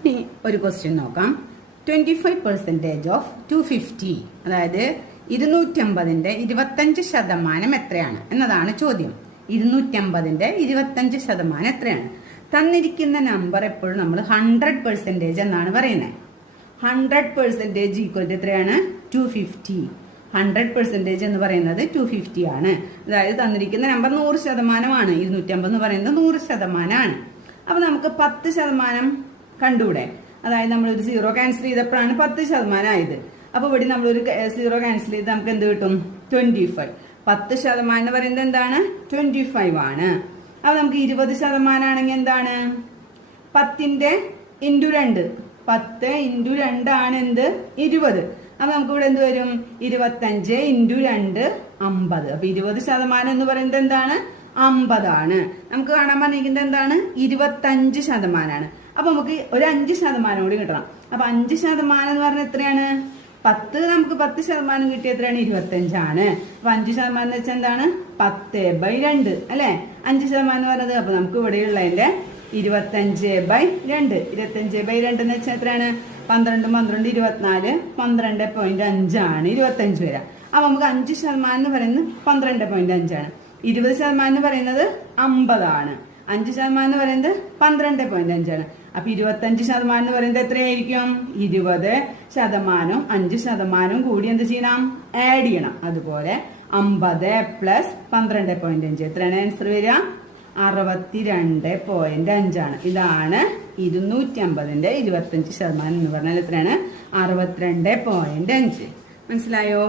ഇനി ഒരു ക്വസ്റ്റ്യൻ നോക്കാം. 25% ഓഫ് 250, അതായത് 250ന്റെ 25% എത്രയാണ് എന്നതാണ് ചോദ്യം. 250ന്റെ 25% എത്രയാണ്? തന്നിരിക്കുന്ന നമ്പർ എപ്പോഴും നമ്മൾ 100% എന്നാണ് പറയുന്നത്. 100% ഈക്വൽ ടു എത്രയാണ്? 250. 100% എന്ന് പറയുന്നത് 250 ആണ്. അതായത് തന്നിരിക്കുന്ന നമ്പർ 100% 250 എന്ന് പറയുന്നത് 100%. അപ്പൊ നമുക്ക് 10% കണ്ടൂടെ? അതായത് നമ്മളൊരു 0 ക്യാൻസൽ ചെയ്തപ്പോഴാണ് 10% ആയത്. അപ്പൊ ഇവിടെ നമ്മളൊരു 0 ക്യാൻസൽ ചെയ്ത് നമുക്ക് എന്ത് കിട്ടും? 25. 10% എന്ന് പറയുന്നത് എന്താണ്? 25 ആണ്. അപ്പൊ നമുക്ക് 20% ആണെങ്കിൽ എന്താണ്? 10ന്റെ ഇൻറ്റു 2. 10 ഇൻറ്റു 2 ആണ് എന്ത്? 20. അപ്പൊ നമുക്ക് ഇവിടെ എന്ത് വരും? 25 ഇൻറ്റു 2 50. അപ്പൊ 20% എന്ന് പറയുന്നത് എന്താണ്? 50 ആണ്. നമുക്ക് കാണാൻ പറഞ്ഞിരിക്കുന്നത് എന്താണ്? 25% ആണ്. അപ്പൊ നമുക്ക് ഒരു 5% കൂടി കിട്ടണം. അപ്പൊ 5% എന്ന് പറഞ്ഞാൽ എത്രയാണ്? 10 നമുക്ക് 10% കിട്ടിയ എത്രയാണ്? 25 ആണ്. അപ്പൊ 5% എന്ന് വെച്ചാൽ എന്താണ്? 10/2 അല്ലെ? 5% എന്ന് പറഞ്ഞത്. അപ്പൊ നമുക്ക് ഇവിടെയുള്ളതിന്റെ 25/2. 25/2 എന്ന് വെച്ചാൽ എത്രയാണ്? 12 12 24 12.5 ആണ് 25 വരെ. അപ്പൊ നമുക്ക് 5% എന്ന് പറയുന്നത് 12.5 ആണ്. 20% എന്ന് പറയുന്നത് 50 ആണ്. 5% എന്ന് പറയുന്നത് 12.5 ആണ്. അപ്പൊ 25% എന്ന് പറയുന്നത് എത്രയായിരിക്കും? 20% 5% കൂടി എന്ത് ചെയ്യണം? ആഡ് ചെയ്യണം. അതുപോലെ 50 പ്ലസ് 12.5 എത്രയാണ് ആൻസർ വരിക? 62.5 ആണ്. ഇതാണ് 250ന്റെ 25% എന്ന് പറഞ്ഞാൽ എത്രയാണ്? 62.5. മനസ്സിലായോ?